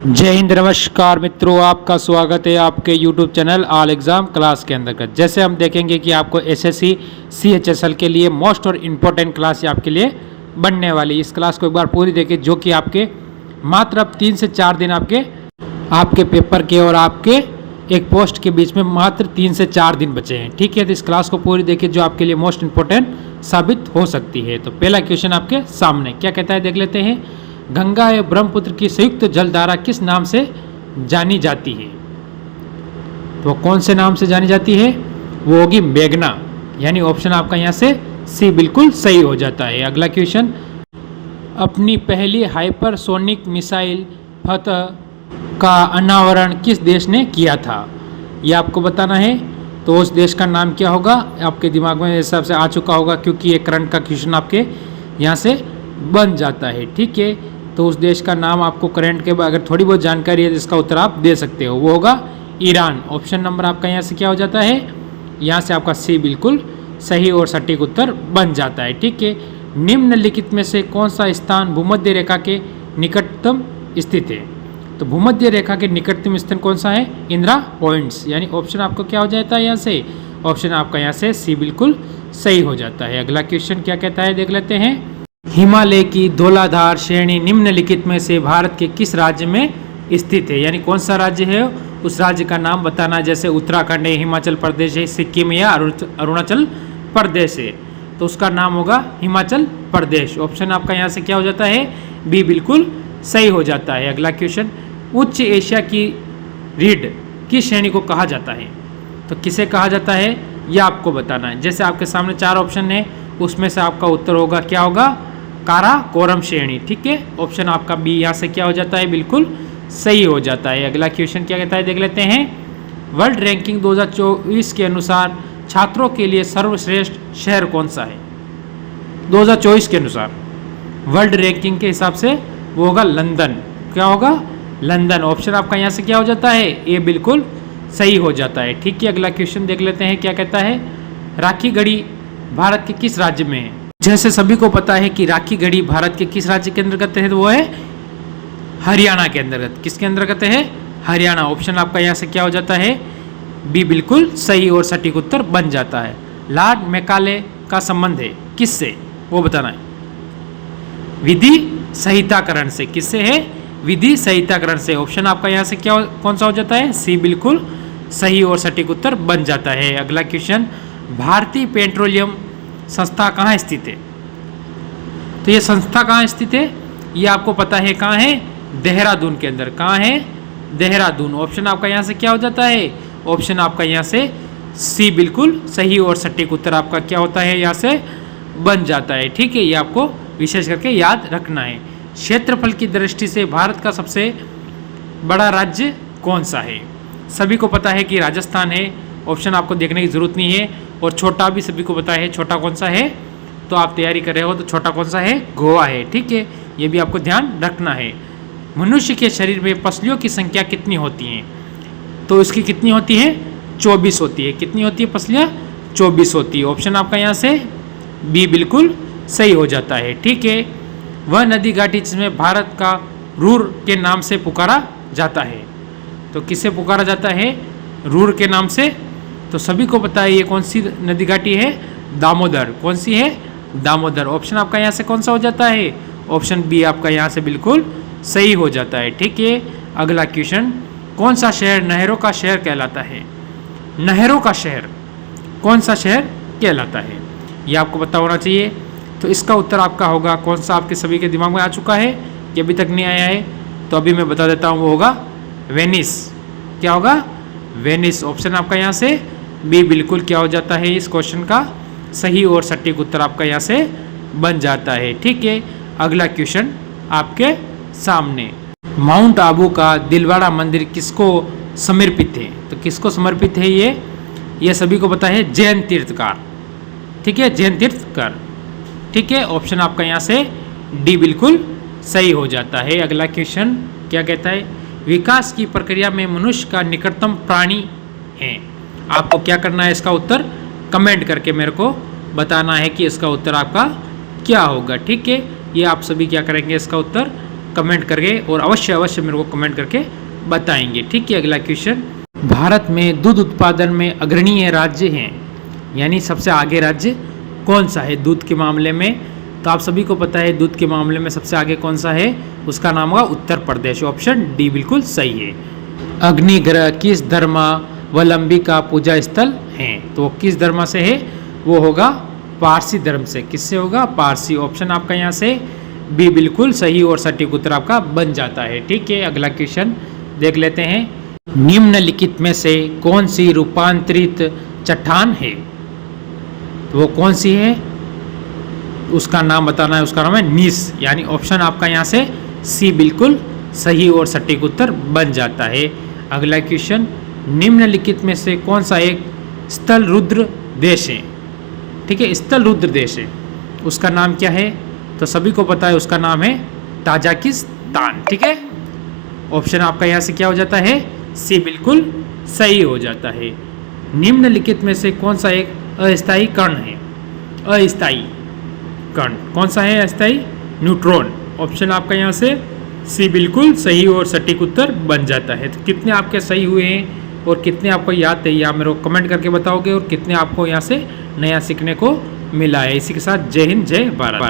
जय हिंद, नमस्कार मित्रों, आपका स्वागत है आपके YouTube channel all exam class के अंतर्गत। जैसे हम देखेंगे कि आपको एसएससी CHSL के लिए मोस्ट और इम्पोर्टेंट क्लास ये आपके लिए बनने वाली। इस क्लास को एक बार पूरी देखिए, जो कि आपके मात्र अब 3 से 4 दिन आपके पेपर के और आपके एक पोस्ट के बीच में मात्र 3 से 4 दिन बचे हैं। ठीक है, तो इस क्लास को पूरी देखिए, जो आपके लिए मोस्ट इंपॉर्टेंट साबित हो सकती है। तो पहला क्वेश्चन आपके सामने क्या कहता है, देख लेते हैं। गंगा एवं ब्रह्मपुत्र की संयुक्त जलधारा किस नाम से जानी जाती है? तो कौन से नाम से जानी जाती है? वो होगी मेघना, यानी ऑप्शन आपका यहाँ से सी बिल्कुल सही हो जाता है। अगला क्वेश्चन, अपनी पहली हाइपरसोनिक मिसाइल फतह का अनावरण किस देश ने किया था? ये आपको बताना है। तो उस देश का नाम क्या होगा? आपके दिमाग में हिसाब से आ चुका होगा, क्योंकि ये करंट का क्वेश्चन आपके यहाँ से बन जाता है। ठीक है, तो उस देश का नाम आपको करंट के अगर थोड़ी बहुत जानकारी है तो इसका उत्तर आप दे सकते हो, वो होगा ईरान। ऑप्शन नंबर आपका यहाँ से क्या हो जाता है? यहाँ से आपका सी बिल्कुल सही और सटीक उत्तर बन जाता है। ठीक है, निम्नलिखित में से कौन सा स्थान भूमध्य रेखा के निकटतम स्थित है? तो भूमध्य रेखा के निकटतम स्थान कौन सा है? इंदिरा पॉइंट्स, यानी ऑप्शन आपको क्या हो जाता है यहाँ से? ऑप्शन आपका यहाँ से सी बिल्कुल सही हो जाता है। अगला क्वेश्चन क्या कहता है, देख लेते हैं। हिमालय की धौलाधार श्रेणी निम्नलिखित में से भारत के किस राज्य में स्थित है? यानी कौन सा राज्य है, उस राज्य का नाम बताना। जैसे उत्तराखंड है, हिमाचल प्रदेश है, सिक्किम या अरुणाचल प्रदेश है, तो उसका नाम होगा हिमाचल प्रदेश। ऑप्शन आपका यहाँ से क्या हो जाता है? बी बिल्कुल सही हो जाता है। अगला क्वेश्चन, उच्च एशिया की रीढ़ किस श्रेणी को कहा जाता है? तो किसे कहा जाता है यह आपको बताना है। जैसे आपके सामने 4 ऑप्शन है, उसमें से आपका उत्तर होगा क्या होगा? काराकोरम श्रेणी। ठीक है, ऑप्शन आपका बी यहाँ से क्या हो जाता है? बिल्कुल सही हो जाता है। अगला क्वेश्चन क्या कहता है, देख लेते हैं। वर्ल्ड रैंकिंग 2024 के अनुसार छात्रों के लिए सर्वश्रेष्ठ शहर कौन सा है? 2024 के अनुसार वर्ल्ड रैंकिंग के हिसाब से वो होगा लंदन। क्या होगा? लंदन। ऑप्शन आपका यहाँ से क्या हो जाता है? ए बिल्कुल सही हो जाता है। ठीक है, अगला क्वेश्चन देख लेते हैं क्या कहता है। राखी गढ़ी भारत के किस राज्य में है? जैसे सभी को पता है कि राखी गढ़ी भारत के किस राज्य के अंतर्गत है, तो वो है हरियाणा के अंतर्गत। किसके अंतर्गत है? हरियाणा। ऑप्शन आपका यहाँ से क्या हो जाता है? बी बिल्कुल सही और सटीक उत्तर बन जाता है। लॉर्ड मैकाले का संबंध है किससे, वो बताना है। विधि संहिताकरण से। किससे है? विधि संहिताकरण से। ऑप्शन आपका यहाँ से क्या कौन सा हो जाता है? सी बिल्कुल सही और सटीक उत्तर बन जाता है। अगला क्वेश्चन, भारतीय पेट्रोलियम संस्था कहाँ स्थित है? तो ये संस्था कहाँ स्थित है ये आपको पता है, कहाँ है? देहरादून के अंदर। कहाँ है? देहरादून। ऑप्शन आपका यहाँ से क्या हो जाता है? ऑप्शन आपका यहाँ से सी बिल्कुल सही और सटीक उत्तर आपका क्या होता है? यहाँ से बन जाता है। ठीक है, ये आपको विशेष करके याद रखना है। क्षेत्रफल की दृष्टि से भारत का सबसे बड़ा राज्य कौन सा है? सभी को पता है कि राजस्थान है। ऑप्शन आपको देखने की जरूरत नहीं है। और छोटा भी सभी को पता है। छोटा कौन सा है? तो आप तैयारी कर रहे हो तो छोटा कौन सा है? गोवा है। ठीक है, ये भी आपको ध्यान रखना है। मनुष्य के शरीर में पसलियों की संख्या कितनी होती है? तो इसकी कितनी होती है? 24 होती है। कितनी होती है पसलियाँ? 24 होती है। ऑप्शन आपका यहाँ से बी बिल्कुल सही हो जाता है। ठीक है, वह नदी घाटी जिसमें भारत का रूर के नाम से पुकारा जाता है। तो किसे पुकारा जाता है? रूर के नाम से। तो सभी को पता है ये कौन सी नदी घाटी है? दामोदर। कौन सी है? दामोदर। ऑप्शन आपका यहाँ से कौन सा हो जाता है? ऑप्शन बी आपका यहाँ से बिल्कुल सही हो जाता है। ठीक है, अगला क्वेश्चन, कौन सा शहर नहरों का शहर कहलाता है? नहरों का शहर कौन सा शहर कहलाता है? ये आपको पता होना चाहिए। तो इसका उत्तर आपका होगा कौन सा? आपके सभी के दिमाग में आ चुका है कि अभी तक नहीं आया है? तो अभी मैं बता देता हूँ, वो होगा वेनिस। क्या होगा? वेनिस। ऑप्शन आपका यहाँ से बी बिल्कुल क्या हो जाता है? इस क्वेश्चन का सही और सटीक उत्तर आपका यहाँ से बन जाता है। ठीक है, अगला क्वेश्चन आपके सामने। माउंट आबू का दिलवाड़ा मंदिर किसको समर्पित है? तो किसको समर्पित है ये सभी को पता है, जैन तीर्थकार। ठीक है, जैन तीर्थकार। ठीक है, ऑप्शन आपका यहाँ से डी बिल्कुल सही हो जाता है। अगला क्वेश्चन क्या कहता है? विकास की प्रक्रिया में मनुष्य का निकटतम प्राणी है। आपको क्या करना है? इसका उत्तर कमेंट करके मेरे को बताना है कि इसका उत्तर आपका क्या होगा। ठीक है, ये आप सभी क्या करेंगे? इसका उत्तर कमेंट करके और अवश्य अवश्य मेरे को कमेंट करके बताएंगे। ठीक है, अगला क्वेश्चन, भारत में दूध उत्पादन में अग्रणीय राज्य हैं, यानी सबसे आगे राज्य कौन सा है दूध के मामले में? तो आप सभी को पता है दूध के मामले में सबसे आगे कौन सा है, उसका नाम होगा उत्तर प्रदेश। ऑप्शन डी बिल्कुल सही है। अग्निग्रह किस धर्मावलंबी का पूजा स्थल है? तो किस धर्म से है? वो होगा पारसी धर्म से। किससे होगा? पारसी। ऑप्शन आपका यहाँ से बी बिल्कुल सही और सटीक उत्तर आपका बन जाता है। ठीक है, अगला क्वेश्चन देख लेते हैं। निम्नलिखित में से कौन सी रूपांतरित चट्टान है? तो वो कौन सी है, उसका नाम बताना है। उसका नाम है नीस, यानी ऑप्शन आपका यहाँ से सी बिल्कुल सही और सटीक उत्तर बन जाता है। अगला क्वेश्चन, निम्नलिखित में से कौन सा एक स्थल रुद्र देश है? ठीक है, स्थल रुद्र देश है, उसका नाम क्या है? तो सभी को पता है उसका नाम है ताजिकिस्तान। ठीक है, ऑप्शन आपका यहाँ से क्या हो जाता है? सी बिल्कुल सही हो जाता है। निम्नलिखित में से कौन सा एक अस्थायी कण है? अस्थायी कण कौन सा है? अस्थायी न्यूट्रॉन। ऑप्शन आपका यहाँ से सी बिल्कुल सही और सटीक उत्तर बन जाता है। तो कितने आपके सही हुए हैं और कितने आपको याद है, या मेरे को कमेंट करके बताओगे, और कितने आपको यहाँ से नया सीखने को मिला है। इसी के साथ जय हिंद, जय भारत।